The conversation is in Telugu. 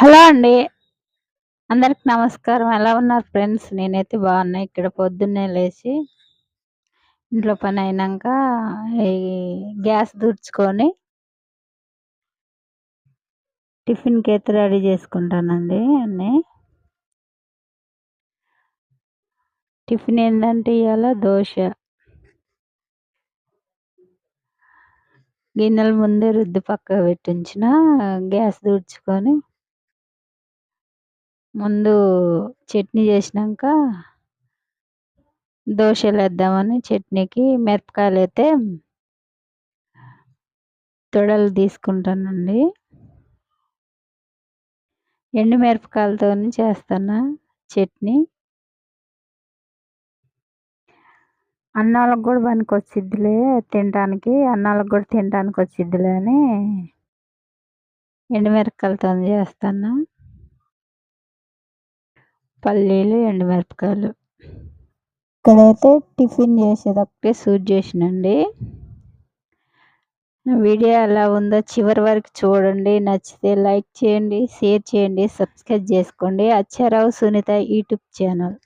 హలో అండి. అందరికి నమస్కారం. ఎలా ఉన్నారు ఫ్రెండ్స్? నేనైతే బాగున్నా. ఇక్కడ పొద్దున్నే లేచి ఇంట్లో పని అయినాక ఈ గ్యాస్ దూర్చుకొని టిఫిన్కి అయితే రెడీ చేసుకుంటానండి అన్నీ. టిఫిన్ ఏంటంటే ఇవాళ దోశ. గిన్నెల ముందే రుద్ది పక్క పెట్టించిన గ్యాస్ దూడ్చుకొని ముందు చట్నీ చేసినాక దోశలు వేద్దామని చట్నీకి మిరపకాయలు అయితే తొడలు తీసుకుంటానండి. ఎండు మిరపకాయలతో చేస్తాను చట్నీ. అన్నాలకు కూడా పనికి వచ్చిద్దిలే తినడానికి అన్నాలకు కూడా తినడానికి వచ్చిద్దిలే అని ఎండుమిరపకాయలతో చేస్తాను. పల్లీలు ఎండుమిరపకాయలు ఇక్కడైతే టిఫిన్ చేసేది ఒకటే సూట్ చేసినండి వీడియో ఎలా ఉందో చివరి వరకు చూడండి. నచ్చితే లైక్ చేయండి షేర్ చేయండి సబ్స్క్రైబ్ చేసుకోండి. Atcharao Sunitha YouTube channel.